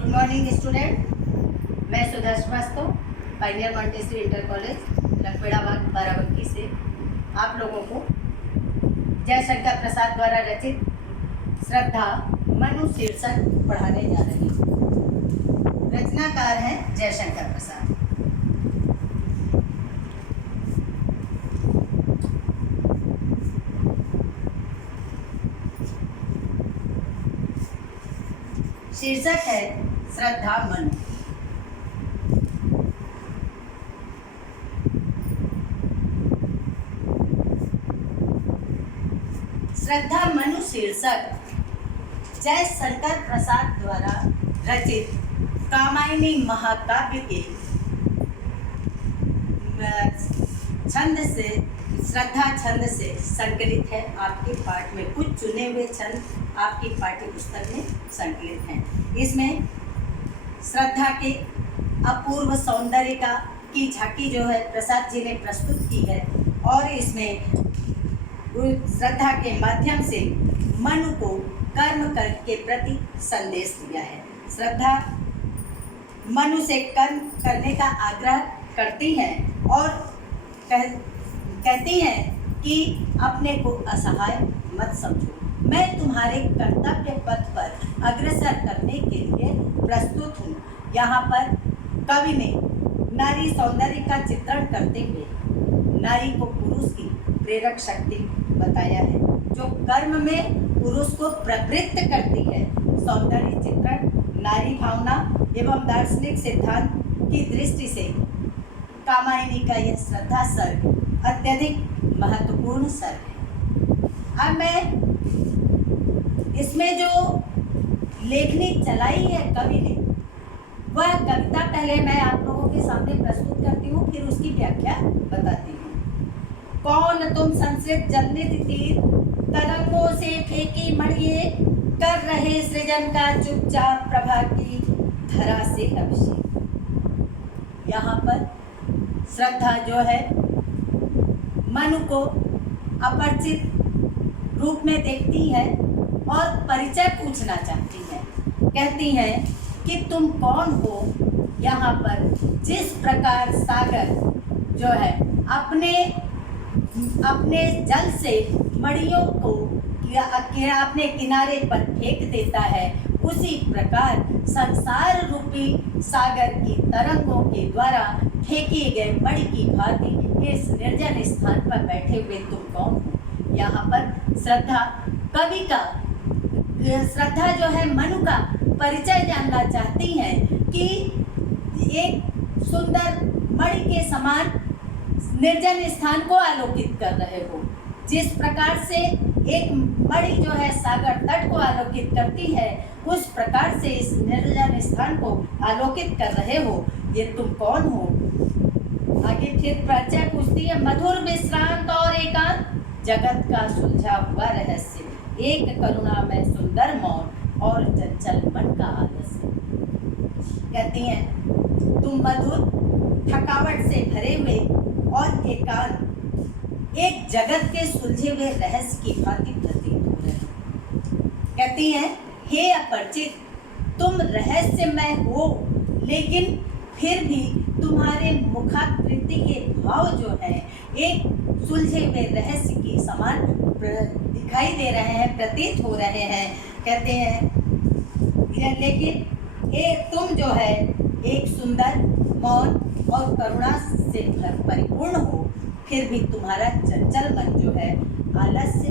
Good morning student. मैं Sudha Srivastava, pioneer Montessori inter college Lakhpeda Bagh Barabanki से आप लोगों को जयशंकर प्रसाद द्वारा रचित श्रद्धा मनु शीर्षक पढ़ाने जा रही हूँ। रचनाकार हैं जयशंकर प्रसाद। शीर्षक है श्रद्धा मनु। श्रद्धा मनु शीर्षक जयशंकर प्रसाद द्वारा रचित कामायनी महाकाव्य के छंद से श्रद्धा छंद से संकलित है। आपके पाठ में कुछ चुने हुए छंद आपकी पाठ्य पुस्तक में संकलित हैं। इसमें श्रद्धा के अपूर्व सौंदर्य की झांकी जो है प्रसाद जी ने प्रस्तुत की है और इसमें श्रद्धा के माध्यम से मनु को कर्म के प्रति संदेश दिया है। श्रद्धा मनु से कर्म करने का आग्रह करती हैं और कहती हैं कि अपने को असहाय मत समझो, मैं तुम्हारे कर्तव्य पथ पर अग्रसर करने के लिए प्रस्तुत हूँ। यहाँ पर कवि ने नारी सौंदर्य का चित्रण करते हुए नारी को पुरुष की प्रेरक शक्ति बताया है, जो कर्म में पुरुष को प्रवृत्त करती है। सौंदर्य चित्रण नारी भावना एवं दार्शनिक सिद्धांत की दृष्टि से कामायनी का यह श्रद्धा सर्ग अत्यधिक महत्वपूर्ण सर्ग है। अब मैं इसमें जो लेखनी चलाई है कवि ने, वह कविता पहले मैं आप लोगों के सामने प्रस्तुत करती हूँ, फिर उसकी व्याख्या बताती हूँ। कौन तुम संस्कृत जनित तीर, तरंगों से फेंकी मड़िए, कर रहे सृजन का चुपचाप प्रभा की धरा से अभिषेक। यहाँ पर श्रद्धा जो है मनु को अपरिचित रूप में देखती है और परिचय पूछना चाहती है। कहती है कि तुम कौन हो। यहाँ पर जिस प्रकार सागर जो है अपने जल से मड़ियों को अपने किनारे पर फेंक देता है, उसी प्रकार संसार रूपी सागर की तरंगों के द्वारा फेंके गए मणि की भांति इस निर्जन स्थान पर बैठे हुए तुम कौन हो। यहाँ पर श्रद्धा जो है मनु का परिचय जानना चाहती है कि एक सुंदर मणि के समान निर्जन स्थान को आलोकित कर रहे हो। जिस प्रकार से एक मणि जो है सागर तट को आलोकित करती है, उस प्रकार से इस निर्जन स्थान को आलोकित कर रहे हो। ये तुम कौन हो। आगे फिर परिचय पूछती है। मधुर विश्रांत और एकांत, जगत का सुलझा हुआ रहस्य, एक करुणा में सुंदर मौन और चंचल मन का आलस्य। कहती हैं तुम मधुर थकावट से भरे हुए और एकांत, एक जगत के सुलझे हुए रहस्य की भांति प्रतीत हो रहे हो। कहती हैं हे अपरिचित, तुम रहस्यमय हो, लेकिन फिर भी तुम्हारे मुखाकृति के भाव जो है एक सुलझे हुए रहस्य की समान दिखाई दे रहे हैं, प्रतीत हो रहे हैं। कहते हैं लेकिन तुम जो है एक सुंदर मौन और करुणा से परिपूर्ण हो, फिर भी तुम्हारा चंचल मन जो है आलस्य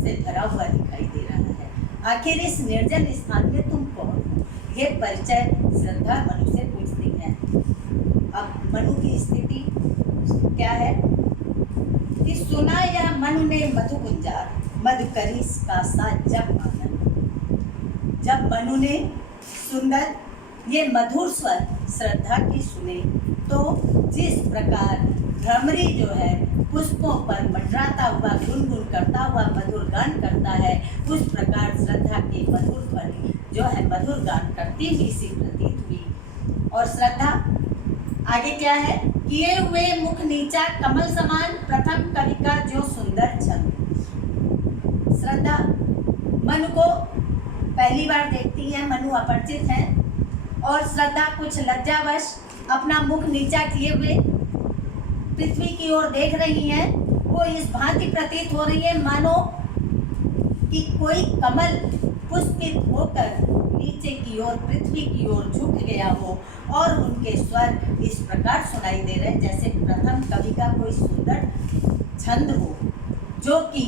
से भरा हुआ दिखाई दे रहा है। आखिर इस निर्जन स्थान में तुम कौन हो। ये परिचय श्रद्धा मनु से पूछती है। अब मनु की स्थिति क्या है कि सुना यह मनु ने मधु गुंजार, मधु करी का सा जब आनंद। जब मनु ने सुंदर ये मधुर स्वर श्रद्धा की सुने, तो जिस प्रकार भ्रमरी जो है पुष्पों पर मंडराता हुआ गुनगुन करता हुआ मधुर गान करता है, उस प्रकार श्रद्धा के मधुर ध्वनि जो है मधुर गान करती हुई सी प्रतीत हुई। और श्रद्धा आगे क्या है, किए हुए मुख नीचा कमल समान, प्रथम कवि का जो सुंदर छंद। श्रद्धा मनु को पहली बार देखती है, मनु अपरिचित है, और श्रद्धा कुछ लज्जावश अपना मुख नीचा किए हुए पृथ्वी की ओर देख रही हैं। वो इस भांति प्रतीत हो रही है मानो कि कोई कमल पुष्पित होकर नीचे की ओर पृथ्वी की ओर झुक गया हो, और उनके स्वर इस प्रकार सुनाई दे रहे हैं जैसे प्रथम कवि का कोई सुंदर छंद हो, जो कि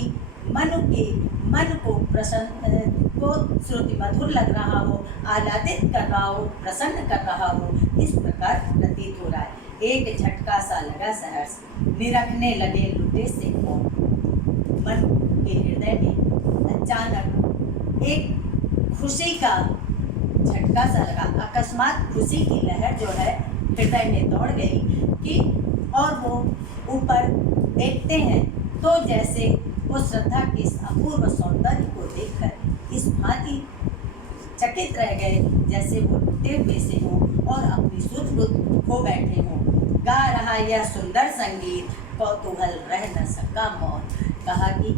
मन को प्रसन्न को श्रुति मधुर लग रहा हो, आह्लादित कर रहा हो, प्रसन्न कर रहा हो, इस प्रकार प्रतीत हो रहा है। एक झटका सा लगा सहर्ष, निरखने लगे लुटे से कौन। मन के हृदय में अचानक एक खुशी का झटका सा लगा, अकस्मात खुशी की लहर जो है हृदय में दौड़ गई कि, और वो ऊपर देखते हैं तो जैसे वो श्रद्धा के इस अपूर्व सौंदर्य को देखकर इस भांति चकित रह गए जैसे वो लुटे हुए से हों और अपनी सुध खो बैठे हों। गा रहा यह सुंदर संगीत, कौतूहल रह न सका मौन। कहा कि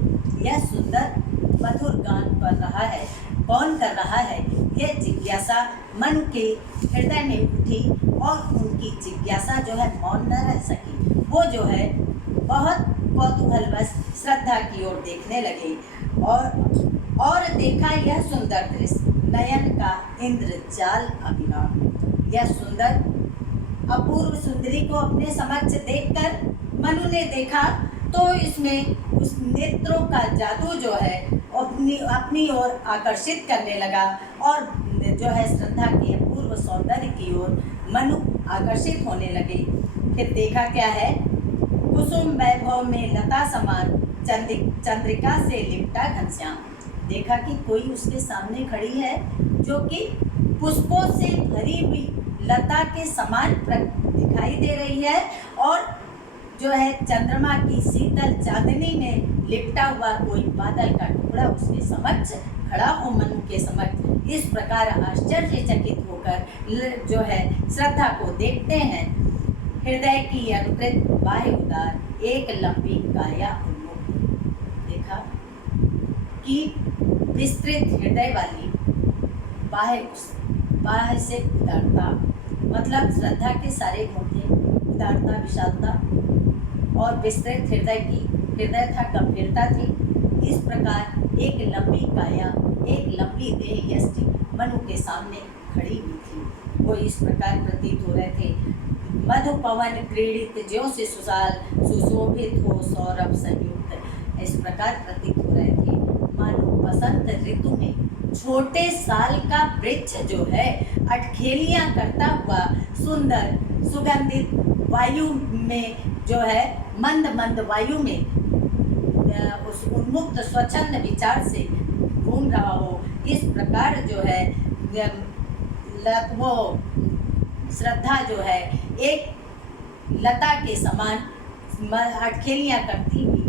यह सुंदर मधुर गान कर रहा है, कौन कर रहा है? यह जिज्ञासा मन के हृदय में उठी और उनकी जिज्ञासा जो है मौन न रह सकी। वो जो है बहुत कौतूहलवश श्रद्धा की ओर देखने लगे और देखा यह सुंदर दृश्य, नयन का इंद्रजाल अभिराम। यह सुंदर अपूर्व सुंदरी को अपने समक्ष देखकर मनु ने देखा तो इसमें उस नेत्रों का जादू जो है अपनी ओर आकर्षित करने लगा, और जो है श्रद्धा के अपूर्व सौंदर्य की ओर मनु आकर्षित होने लगे। फिर देखा क्या है, कुसुम वैभव में लता समान चंद्रिका से लिपटा घनश्याम। देखा कि कोई उसके सामने खड़ी है जो कि पुष्पों से भरी हुई लता के समान दिखाई दे रही है, और जो है चंद्रमा की शीतल चांदनी में लिपटा हुआ कोई बादल का टुकड़ा उसके समक्ष खड़ा हो मनु के समक्ष। इस प्रकार आश्चर्यचकित होकर जो है श्रद्धा को देखते हैं। हृदय की अनुकृत बाह्य उदार, एक लंबी काया उन्मुख। देखा कि विस्तृत हृदय वाली बाह्य से उदारता, मतलब श्रद्धा के सारे गुण थे, उदारता, विशालता और विस्तृत हृदय था, गंभीरता थी। इस प्रकार एक लंबी काया, एक लंबी देह यष्टि मनु के सामने खड़ी हुई थी। वो इस प्रकार प्रतीत हो रहे थे, मधु पवन क्रीड़ित ज्यों से सुशोभित हो सौरभ संयुक्त। इस प्रकार प्रतीत हो रहे थे मानो बसंत ऋतु में छोटे साल का वृक्ष जो है अटखेलियां करता हुआ सुंदर सुगंधित वायु में जो है मंद वायु में उस उन्मुक्त स्वच्छंद विचार से घूम रहा हो। इस प्रकार जो है वो श्रद्धा जो है एक लता के समान अटखेलियां करती हुई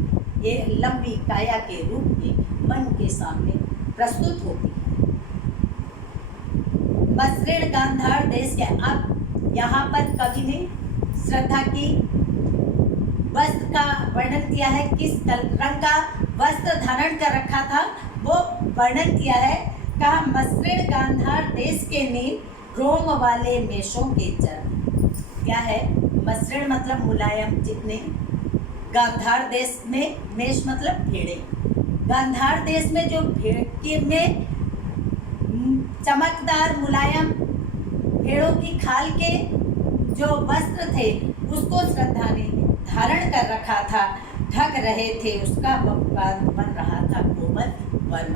एक लंबी काया के रूप में मन के सामने प्रस्तुत होती है। मसृण गांधार देश के, अब यहाँ पर कवि ने श्रद्धा की वस्त्र का वर्णन किया है, किस रंग का वस्त्र धारण कर रखा था वो वर्णन किया है। कहा मसृण गांधार देश के नील रोम वाले मेषों के चरण। क्या है मसृण? मतलब मुलायम जितने, गांधार देश में मेष मतलब भेड़े। गांधार देश में जो भेड़ में चमकदार मुलायम भेड़ों की खाल के जो वस्त्र थे उसको श्रद्धा ने धारण कर रखा था, ढक रहे थे। उसका बन रहा था कोमल वर्म।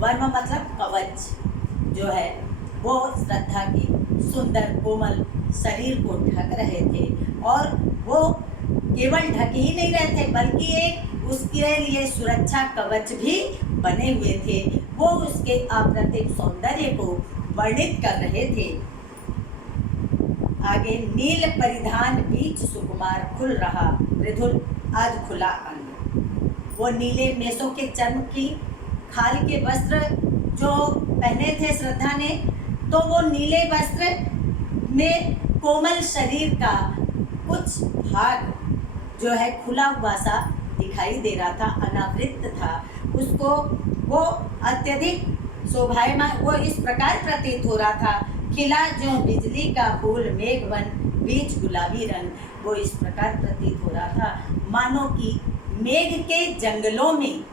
वर्म मतलब कवच जो है वो श्रद्धा की सुंदर कोमल शरीर को ढक रहे थे, और वो केवल ढक ही नहीं रहे थे बल्कि एक उसके लिए सुरक्षा कवच भी बने हुए थे। वो उसके अप्रतिम सौंदर्य को वर्णित कर रहे थे। आगे नील परिधान बीच सुकुमार खुल रहा मृदुल आज खुला अंग। वो नीले मेषों के चर्म की खाल के वस्त्र जो पहने थे श्रद्धा ने, तो वो नीले वस्त्र में कोमल शरीर का कुछ भाग जो है खुला हुआ सा दिखाई दे रहा था, अनावृत था। उसको वो अत्यधिक शोभायमान वो इस प्रकार प्रतीत हो रहा था खिला जो बिजली का फूल मेघ बन बीच गुलाबी रंग। वो इस प्रकार प्रतीत हो रहा था मानो कि मेघ के जंगलों में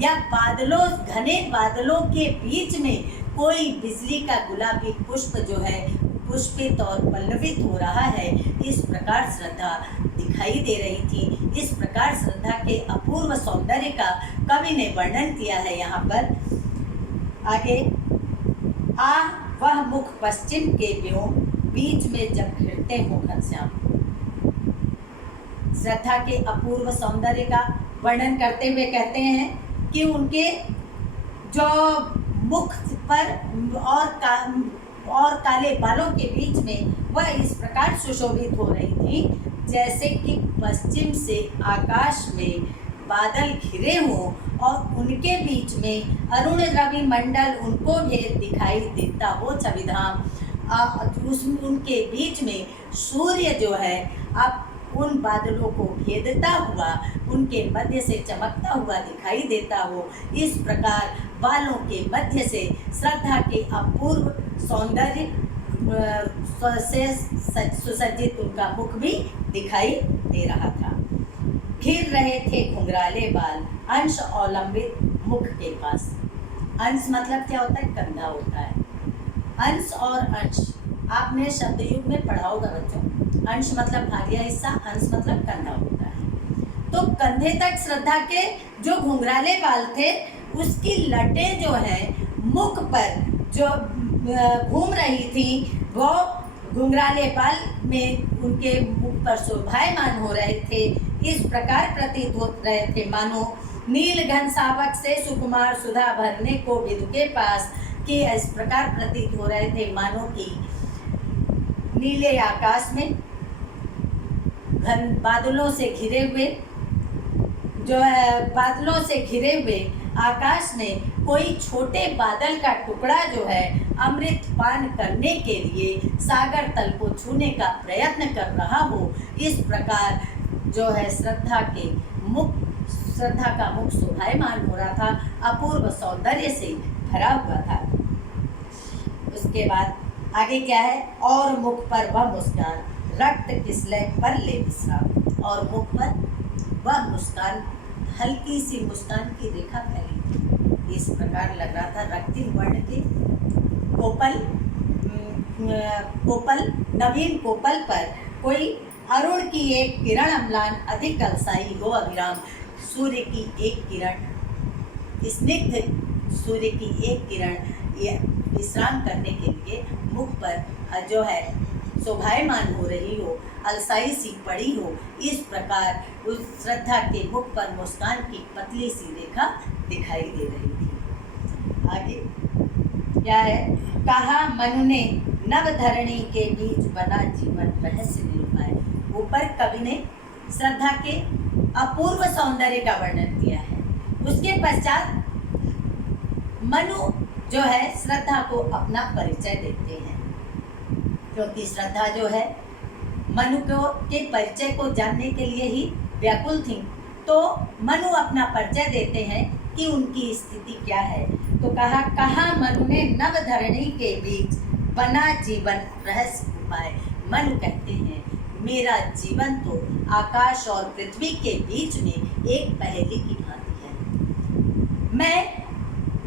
या बादलों, घने बादलों के बीच में कोई बिजली का गुलाबी पुष्प जो है पुष्पित और पल्लवित हो रहा है। इस प्रकार श्रद्धा दिखाई दे रही थी। इस प्रकार श्रद्धा के अपूर्व सौंदर्य का कवि ने वर्णन किया है। यहाँ पर आगे, वह मुख पश्चिम के व्योम बीच में जब घिरते हो घनश्याम। श्रद्धा के अपूर्व सौंदर्य का वर्णन करते हुए कहते हैं कि उनके जो मुख पर और काले बालों के बीच में वह इस प्रकार सुशोभित हो रही थी जैसे कि पश्चिम से आकाश में बादल घिरे हों और उनके बीच में अरुण रवि मंडल उनको भी दिखाई देता हो छविधाम। उनके बीच में सूर्य जो है अब उन बादलों को भेदता हुआ उनके मध्य से चमकता हुआ दिखाई देता हो। इस प्रकार बालों के मध्य से श्रद्धा के अपूर्व सौंदर्य से सुसज्जित उनका मुख भी दिखाई दे रहा था। घिर रहे थे घुंघराले बाल अंश अवलंबित मुख के पास। अंश मतलब क्या होता है? कंधा होता है। अंश और अंश आपने शब्द युग में पढ़ा होगा बच्चों। अंश मतलब भाग्य हिस्सा, अंश मतलब कंधा होता है। तो कंधे तक श्रद्धा के जो घुंघराले बाल थे उसकी लटें जो है मुख पर जो घूम रही थी वो घुंघराले बाल में उनके मुख पर शोभायमान हो रहे थे। इस प्रकार प्रतीत हो रहे थे मानो नील घन सावक से सुकुमार सुधा भरने को विदु के पास, कि इस प्रकार प्रतीत हो रहे थे मानो कि नीले आकाश में घन बादलों से घिरे हुए आकाश में कोई छोटे बादल का टुकड़ा जो है अमृत पान करने के लिए सागर तल को छूने का प्रयत्न कर रहा हो। इस प्रकार जो है श्रद्धा का मुख शोभायमान हो रहा था, अपूर्व सौंदर्य से भरा हुआ था। उसके बाद आगे क्या है? और मुख पर वह मुस्कान रक्त किसलय पर ले विश्राम। और मुख पर वह मुस्कान, हल्की सी मुस्कान की रेखा फैली थी। इस प्रकार लग रहा था रक्तिम वर्ण के नवीन कोपल पर कोई अरुण की एक किरण अम्लान अधिक अलसाई हो अभिराम। सूर्य की एक किरण, स्निग्ध सूर्य की एक किरण विश्राम करने के लिए मुख पर जो है शोभायमान हो रही हो, अलसाई सी पड़ी हो। इस प्रकार उस श्रद्धा के मुख पर मुस्कान की पतली सी रेखा दिखाई दे रही थी। आगे क्या है? कहा मनु ने नव धरणी के बीच बना जीवन रहस्य निरूपाए। ऊपर कवि ने श्रद्धा के अपूर्व सौंदर्य का वर्णन किया है। उसके पश्चात मनु जो है श्रद्धा को अपना परिचय देते हैं, क्योंकि श्रद्धा जो है मनु के परिचय को जानने के लिए ही व्याकुल थी। तो मनु अपना परिचय देते हैं कि उनकी स्थिति क्या है। तो कहा मनु ने नव धरणी के बीच बना जीवन रहस्य उपाय। मनु कहते हैं मेरा जीवन तो आकाश और पृथ्वी के बीच में एक पहेली की भांति है। मैं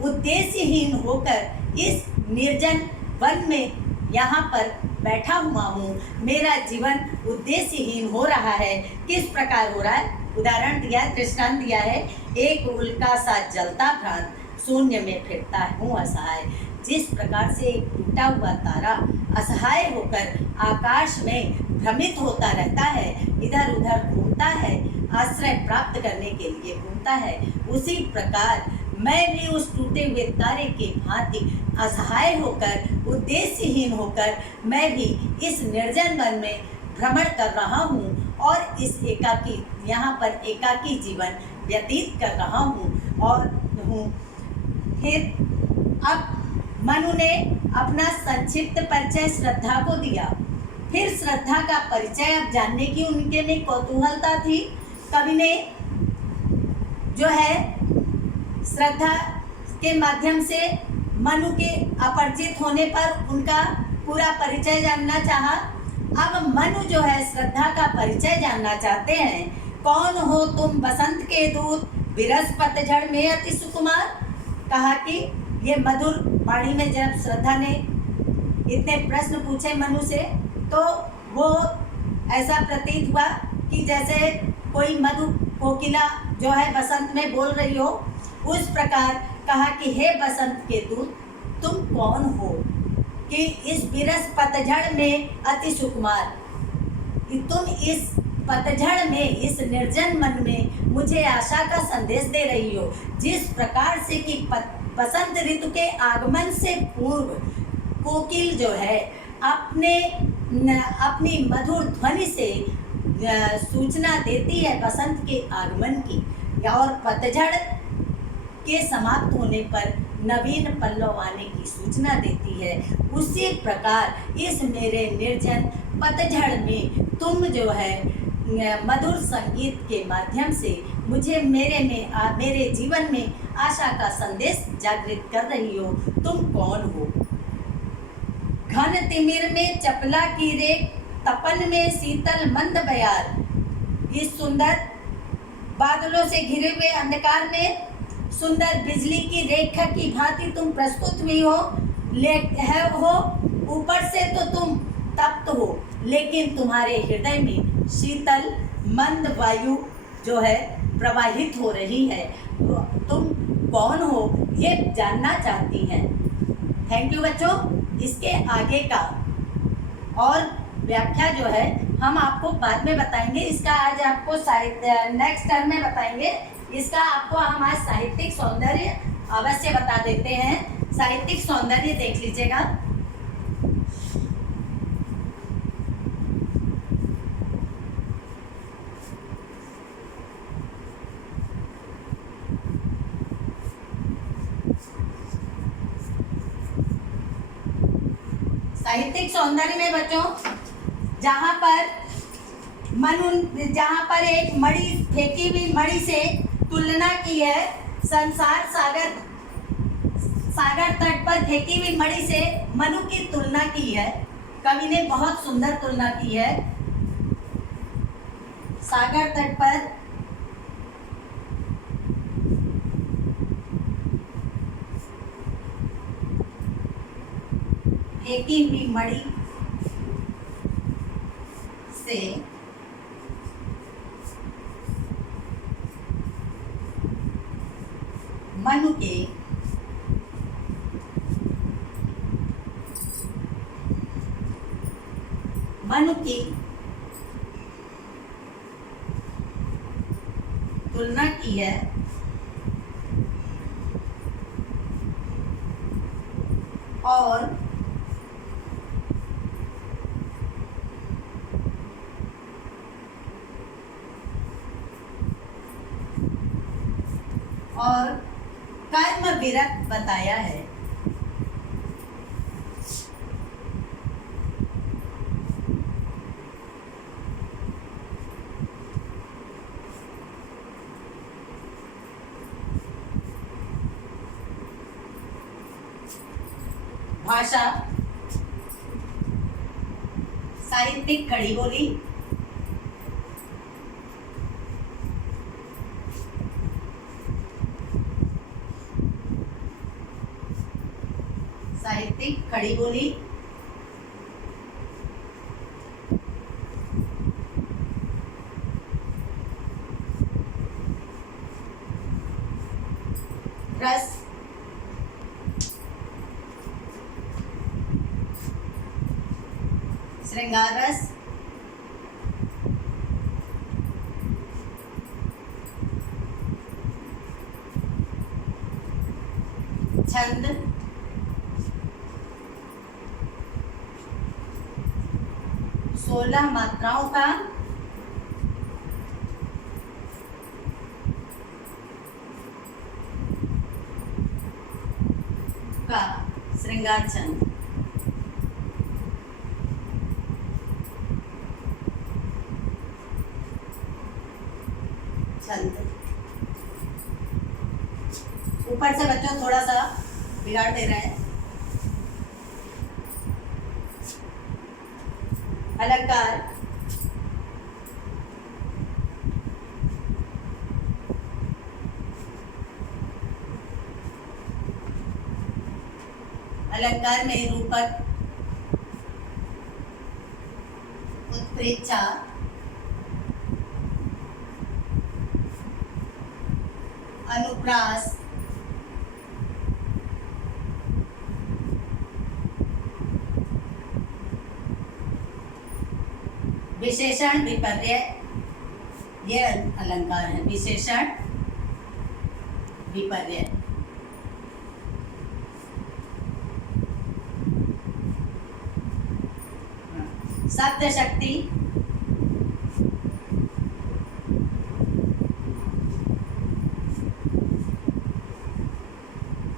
उद्देश्यहीन होकर इस निर्जन वन में यहाँ पर बैठा हुआ हूँ। मेरा जीवन उद्देश्यहीन हो रहा है। किस प्रकार हो रहा है? उदाहरण दिया, दृष्टांत दिया है। एक उल्का सा जलता भ्रांत शून्य में फिरता हूँ असहाय। जिस प्रकार से एक टूटा हुआ तारा असहाय होकर आकाश में भ्रमित होता रहता है, इधर उधर घूमता है, आश्रय प्राप्त करने के लिए घूमता है, उसी प्रकार मैं भी उस टूटे हुए तारे के भांति असहाय होकर, उद्देश्यहीन होकर मैं भी इस निर्जन वन में भ्रमण कर रहा हूँ और इस यहाँ पर एकाकी जीवन व्यतीत कर रहा हूँ और हूँ। फिर अब मनु ने अपना संक्षिप्त परिचय श्रद्धा को दिया। फिर श्रद्धा का परिचय अब जानने की उनके में कौतूहलता थी। कवि ने जो है श्रद्धा के माध्यम से मनु के अपरिचित होने पर उनका पूरा परिचय जानना चाहा। अब मनु जो है श्रद्धा का परिचय जानना चाहते हैं। कौन हो तुम बसंत के दूत, विरस पतझड़ में अति सुकुमार। कहा कि ये मधुर वाणी में जब श्रद्धा ने इतने प्रश्न पूछे मनु से, तो वो ऐसा प्रतीत हुआ कि जैसे कोई मधु कोकिला जो है बसंत में बोल रही हो। उस प्रकार कहा कि हे बसंत के दूत, तुम कौन हो कि इस विरस पतझड़ में अति सुकुमार, कि तुम इस पतझड़ में, इस निर्जन मन में मुझे आशा का संदेश दे रही हो। जिस प्रकार से कि बसंत ऋतु के आगमन से पूर्व कोकिल जो है अपनी मधुर ध्वनि से सूचना देती है बसंत के आगमन की, और पतझड़ के समाप्त होने पर नवीन पल्लव आने की सूचना देती है। उसी प्रकार इस मेरे निर्जन पतझड़ में तुम जो है मधुर संगीत के माध्यम से मुझे मेरे जीवन में आशा का संदेश जागृत कर रही हो। तुम कौन हो? घन तिमिर में चपला की रेख, तपन में शीतल मंद बयार। इस सुंदर बादलों से घिरे हुए अंधकार में सुंदर बिजली की रेखा की भांति तुम प्रस्तुत हुई हो। ऊपर से तो तुम तप्त हो, लेकिन तुम्हारे हृदय में शीतल मंद वायु जो है प्रवाहित हो रही है। तुम कौन हो ये जानना चाहती हैं। थैंक यू बच्चों। इसके आगे का और व्याख्या जो है हम आपको बाद में बताएंगे। इसका आज आपको नेक्स्ट टर्म में बताएंगे। इसका आपको हम आज साहित्यिक सौंदर्य अवश्य बता देते हैं। साहित्यिक सौंदर्य देख लीजिएगा। साहित्यिक सौंदर्य में बच्चों जहाँ पर एक मणि, फेंकी हुई मणि से तुलना की है। संसार सागर तट पर फेंकी हुई मणि से मनु की तुलना की है। कवि ने बहुत सुंदर तुलना की है। सागर तट पर फेंकी हुई मणि से मनु की तुलना की है। और कर्म विरत बताया है। भाषा साहित्यिक खड़ी बोली। साहित्यिक खड़ी बोली। रस श्रृंगार रस। छंद। सोलह मात्राओं का श्रृंगार छंद। छंद ऊपर से बच्चों थोड़ा सा बिगाड़ दे रहे हैं। अलंकार अलंकार में रूपक, उत्प्रेक्षा, अनुप्रास, विशेषण, विपर्य, ये अलंकार है। विशेषण, विपर्य। शब्द शक्ति,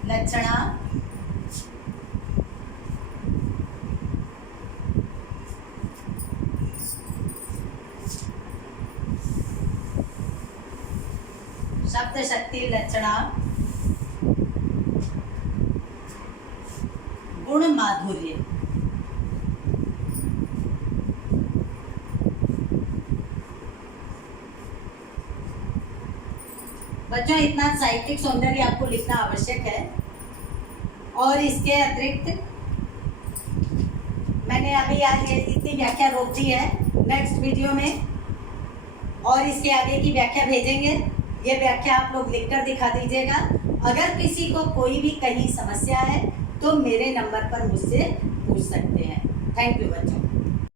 लक्षणा, शब्द शक्ति, लक्षणा, गुण माधुर्य। बच्चों, इतना साहित्यिक सौंदर्य आपको लिखना आवश्यक है। और इसके अतिरिक्त मैंने अभी आज इतनी व्याख्या रोक दी है। नेक्स्ट वीडियो में और इसके आगे की व्याख्या भेजेंगे। ये व्याख्या आप लोग लिखकर दिखा दीजिएगा। अगर किसी को कोई भी कहीं समस्या है तो मेरे नंबर पर मुझसे पूछ सकते हैं। थैंक यू बच्चों।